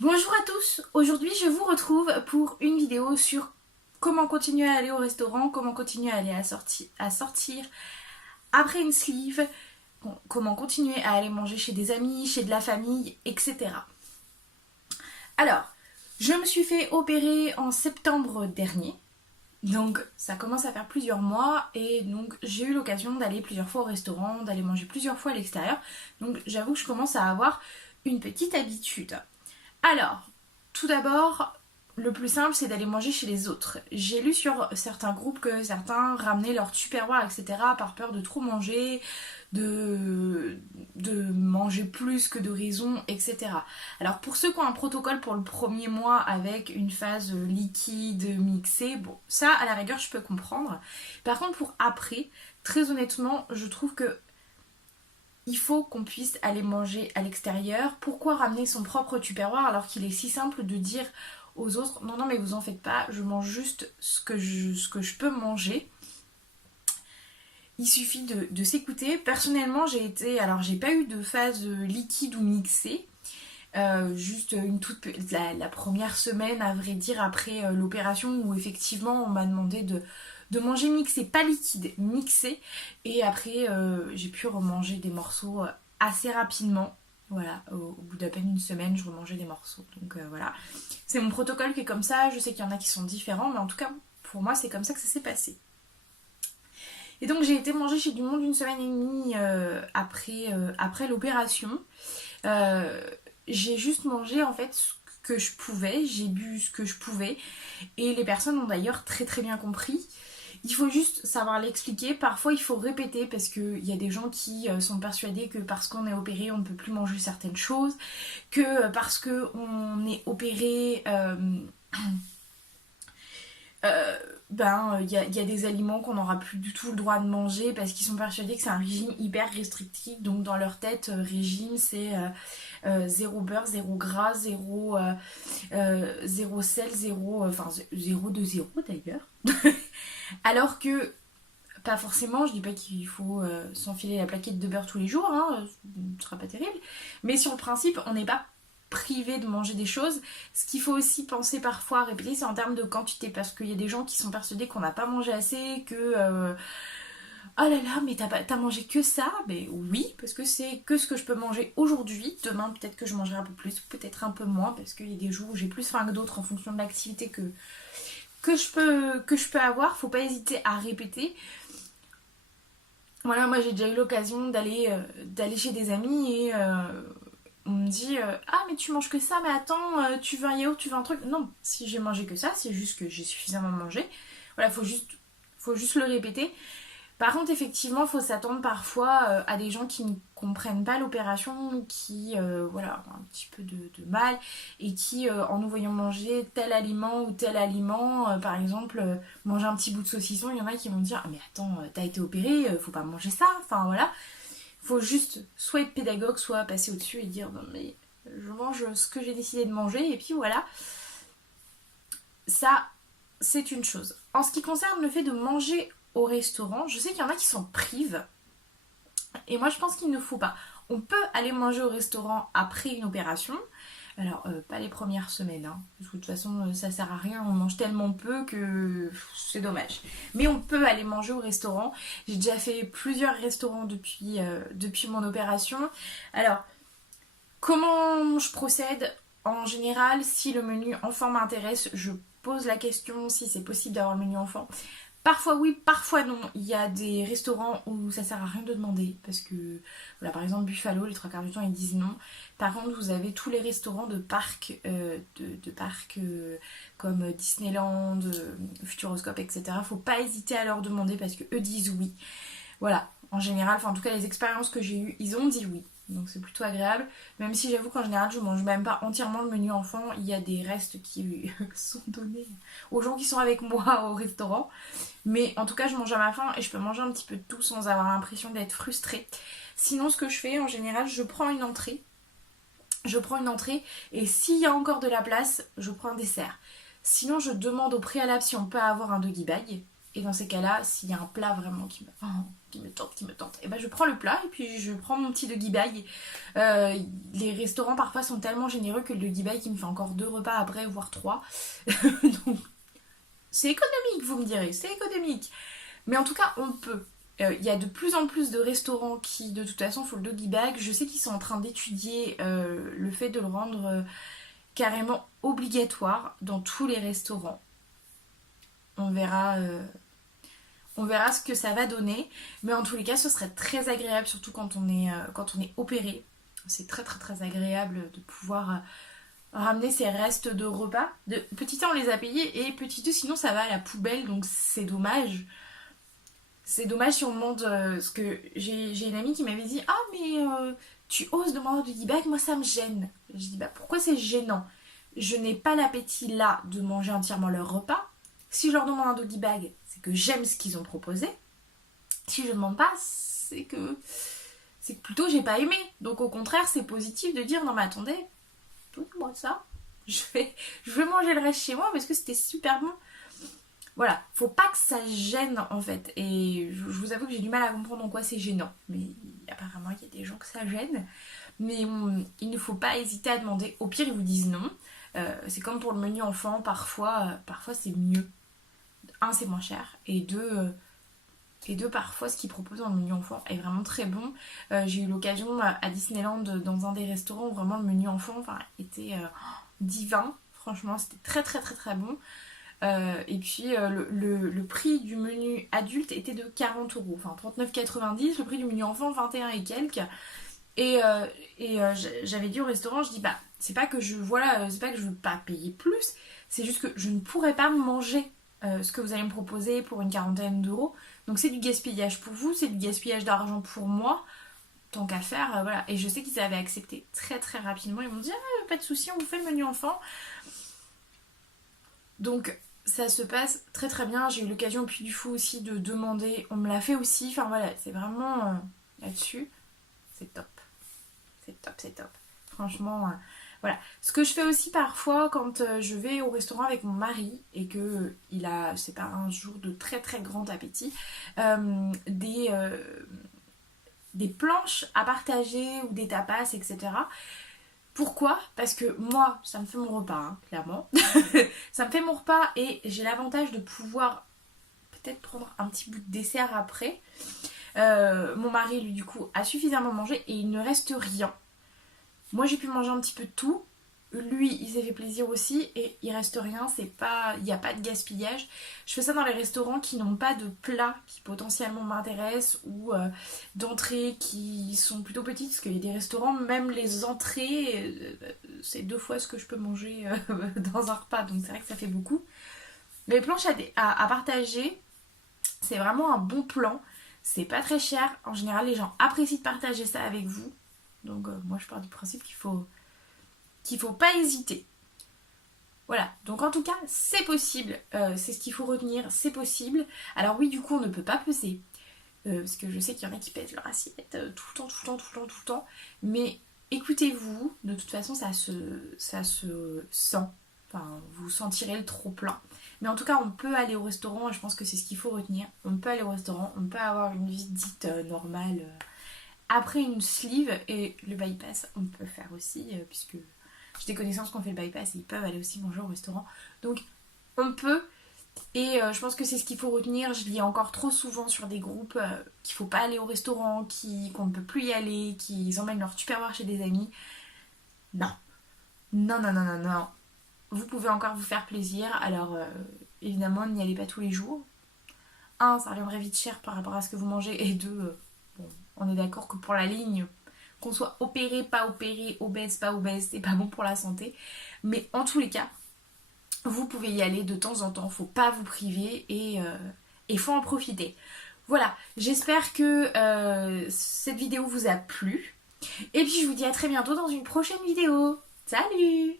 Bonjour à tous, aujourd'hui je vous retrouve pour une vidéo sur comment continuer à aller au restaurant, comment continuer à aller à sortir après une sleeve, comment continuer à aller manger chez des amis, chez de la famille, etc. Alors, je me suis fait opérer en septembre dernier, donc ça commence à faire plusieurs mois et donc j'ai eu l'occasion d'aller plusieurs fois au restaurant, d'aller manger plusieurs fois à l'extérieur, donc j'avoue que je commence à avoir une petite habitude. Alors, tout d'abord, le plus simple, c'est d'aller manger chez les autres. J'ai lu sur certains groupes que certains ramenaient leur tupperware, etc. par peur de trop manger, de manger plus que de raison, etc. Alors, pour ceux qui ont un protocole pour le premier mois avec une phase liquide, mixée, bon, ça, à la rigueur, je peux comprendre. Par contre, pour après, très honnêtement, je trouve que il faut qu'on puisse aller manger à l'extérieur. Pourquoi ramener son propre tupperware alors qu'il est si simple de dire aux autres non mais vous en faites pas, je mange juste ce que je peux manger. Il suffit de s'écouter. Personnellement j'ai pas eu de phase liquide ou mixée. Juste la première semaine à vrai dire après l'opération où effectivement on m'a demandé de manger mixé, pas liquide, mixé. Et après, j'ai pu remanger des morceaux assez rapidement. Voilà, au bout d'à peine une semaine, je remangeais des morceaux. Donc voilà, c'est mon protocole qui est comme ça. Je sais qu'il y en a qui sont différents, mais en tout cas, pour moi, c'est comme ça que ça s'est passé. Et donc j'ai été manger chez du monde une semaine et demie après l'opération. Euh, j'ai juste mangé en fait ce que je pouvais, j'ai bu ce que je pouvais. Et les personnes ont d'ailleurs très très bien compris. Il faut juste savoir l'expliquer. Parfois, il faut répéter parce qu'il y a des gens qui sont persuadés que parce qu'on est opéré, on ne peut plus manger certaines choses, que parce qu'on est opéré, il y a des aliments qu'on n'aura plus du tout le droit de manger parce qu'ils sont persuadés que c'est un régime hyper restrictif. Donc, dans leur tête, régime, c'est zéro beurre, zéro gras, zéro sel, zéro de zéro d'ailleurs. Alors que, pas forcément, je dis pas qu'il faut s'enfiler la plaquette de beurre tous les jours, hein, ce sera pas terrible. Mais sur le principe, on n'est pas privé de manger des choses. Ce qu'il faut aussi penser parfois à répéter, c'est en termes de quantité, parce qu'il y a des gens qui sont persuadés qu'on n'a pas mangé assez, que oh là là, mais t'as mangé que ça? Mais oui, parce que c'est que ce que je peux manger aujourd'hui. Demain, peut-être que je mangerai un peu plus, peut-être un peu moins, parce qu'il y a des jours où j'ai plus faim que d'autres en fonction de l'activité que je peux avoir. Faut pas hésiter à répéter. Voilà, moi j'ai déjà eu l'occasion d'aller chez des amis et on me dit ah mais tu manges que ça, mais attends, tu veux un yaourt, tu veux un truc. Non, si j'ai mangé que ça, c'est juste que j'ai suffisamment mangé. Voilà, faut juste le répéter. Par contre, effectivement, il faut s'attendre parfois à des gens qui ne comprennent pas l'opération, qui voilà, ont un petit peu de mal, et qui, en nous voyant manger tel aliment ou tel aliment, par exemple, manger un petit bout de saucisson, il y en a qui vont dire ah, mais attends, t'as été opéré, faut pas manger ça. Enfin voilà, il faut juste soit être pédagogue, soit passer au-dessus et dire non, mais je mange ce que j'ai décidé de manger, et puis voilà, ça, c'est une chose. En ce qui concerne le fait de manger au restaurant, je sais qu'il y en a qui s'en privent. Et moi, je pense qu'il ne faut pas. On peut aller manger au restaurant après une opération. Alors, pas les premières semaines, hein. De toute façon, ça sert à rien. On mange tellement peu que c'est dommage. Mais on peut aller manger au restaurant. J'ai déjà fait plusieurs restaurants depuis mon opération. Alors, comment je procède? En général, si le menu enfant m'intéresse, je pose la question si c'est possible d'avoir le menu enfant. Parfois oui, parfois non. Il y a des restaurants où ça sert à rien de demander parce que, voilà, par exemple Buffalo, les trois quarts du temps ils disent non. Par contre, vous avez tous les restaurants de parcs, comme Disneyland, Futuroscope, etc. Faut pas hésiter à leur demander parce que eux disent oui. Voilà, en général, enfin en tout cas les expériences que j'ai eues, ils ont dit oui. Donc c'est plutôt agréable. Même si j'avoue qu'en général je mange même pas entièrement le menu enfant, il y a des restes qui sont donnés aux gens qui sont avec moi au restaurant. Mais en tout cas je mange à ma faim et je peux manger un petit peu de tout sans avoir l'impression d'être frustrée. Sinon ce que je fais en général, je prends une entrée. Et s'il y a encore de la place, je prends un dessert. Sinon je demande au préalable si on peut avoir un doggy bag. Et dans ces cas-là, s'il y a un plat vraiment qui me tente, et ben je prends le plat et puis je prends mon petit doggy bag. Les restaurants parfois sont tellement généreux que le doggy bag il me fait encore 2 repas après, voire 3. Donc c'est économique, vous me direz, c'est économique. Mais en tout cas, on peut. Il y a de plus en plus de restaurants qui, de toute façon, font le doggy bag. Je sais qu'ils sont en train d'étudier le fait de le rendre carrément obligatoire dans tous les restaurants. On verra ce que ça va donner. Mais en tous les cas, ce serait très agréable, surtout quand on est opéré. C'est très très très agréable de pouvoir ramener ses restes de repas. Petit 1, on les a payés et petit 2, sinon ça va à la poubelle. Donc c'est dommage. C'est dommage si on demande ce que j'ai une amie qui m'avait dit ah mais tu oses demander du doggy bag, moi ça me gêne. Je dis bah pourquoi c'est gênant? Je n'ai pas l'appétit là de manger entièrement leur repas. Si je leur demande un doggy bag, c'est que j'aime ce qu'ils ont proposé. Si je ne demande pas, c'est que plutôt j'ai pas aimé. Donc au contraire c'est positif de dire non mais attendez, donnez-moi ça. Je vais manger le reste chez moi parce que c'était super bon. Voilà, faut pas que ça gêne en fait. Et je vous avoue que j'ai du mal à comprendre en quoi c'est gênant. Mais apparemment, il y a des gens que ça gêne. Mais il ne faut pas hésiter à demander. Au pire, ils vous disent non. C'est comme pour le menu enfant, parfois c'est mieux. Un, c'est moins cher. Et deux, parfois, ce qu'ils proposent dans le menu enfant est vraiment très bon. J'ai eu l'occasion à Disneyland, dans un des restaurants, où vraiment le menu enfant était divin. Franchement, c'était très très très très bon. Et puis le prix du menu adulte était de 40€, enfin 39,90€, le prix du menu enfant 21 et quelques. Et j'avais dit au restaurant, je dis bah c'est pas que je veux pas payer plus, c'est juste que je ne pourrais pas manger ce que vous allez me proposer pour une quarantaine d'euros. Donc c'est du gaspillage pour vous, c'est du gaspillage d'argent pour moi. Tant qu'à faire, voilà. Et je sais qu'ils avaient accepté très très rapidement. Ils m'ont dit ah, pas de souci, on vous fait le menu enfant. Donc ça se passe très très bien. J'ai eu l'occasion au Puy du Fou aussi de demander. On me l'a fait aussi. Enfin voilà, c'est vraiment là-dessus. C'est top. C'est top, c'est top. Franchement, voilà. Ce que je fais aussi parfois quand je vais au restaurant avec mon mari et que il a, c'est pas un jour de très très grand appétit, des planches à partager ou des tapas, etc. Pourquoi? Parce que moi, ça me fait mon repas, hein, clairement. Ça me fait mon repas et j'ai l'avantage de pouvoir peut-être prendre un petit bout de dessert après. Mon mari, lui, du coup, a suffisamment mangé et il ne reste rien. Moi, j'ai pu manger un petit peu de tout. Lui, il s'est fait plaisir aussi et il reste rien, il n'y a pas de gaspillage. Je fais ça dans les restaurants qui n'ont pas de plats qui potentiellement m'intéressent ou d'entrées qui sont plutôt petites, parce qu'il y a des restaurants, même les entrées, c'est 2 fois ce que je peux manger dans un repas, donc c'est vrai que ça fait beaucoup. Mais les planches à partager, c'est vraiment un bon plan, c'est pas très cher. En général, les gens apprécient de partager ça avec vous, donc moi je pars du principe qu'il faut pas hésiter. Voilà, donc en tout cas, c'est possible, c'est ce qu'il faut retenir, c'est possible. Alors oui, du coup, on ne peut pas peser, parce que je sais qu'il y en a qui pèsent leur assiette tout le temps, mais écoutez-vous, de toute façon, ça se sent, enfin, vous sentirez le trop plein. Mais en tout cas, on peut aller au restaurant, et je pense que c'est ce qu'il faut retenir. On peut aller au restaurant, on peut avoir une visite normale après une sleeve, et le bypass, on peut faire aussi, puisque j'ai des connaissances qui ont fait le bypass et ils peuvent aller aussi manger au restaurant. Donc on peut, et je pense que c'est ce qu'il faut retenir. Je lis encore trop souvent sur des groupes qu'il faut pas aller au restaurant, qu'on ne peut plus y aller, qu'ils emmènent leur tupperware chez des amis. Non. Non. Vous pouvez encore vous faire plaisir. Alors évidemment, n'y allez pas tous les jours. 1, ça reviendrait vite cher par rapport à ce que vous mangez. Et 2, bon, on est d'accord que pour la ligne, qu'on soit opéré, pas opéré, obèse, pas obèse, c'est pas bon pour la santé. Mais en tous les cas, vous pouvez y aller de temps en temps, faut pas vous priver et faut en profiter. Voilà, j'espère que cette vidéo vous a plu. Et puis je vous dis à très bientôt dans une prochaine vidéo. Salut!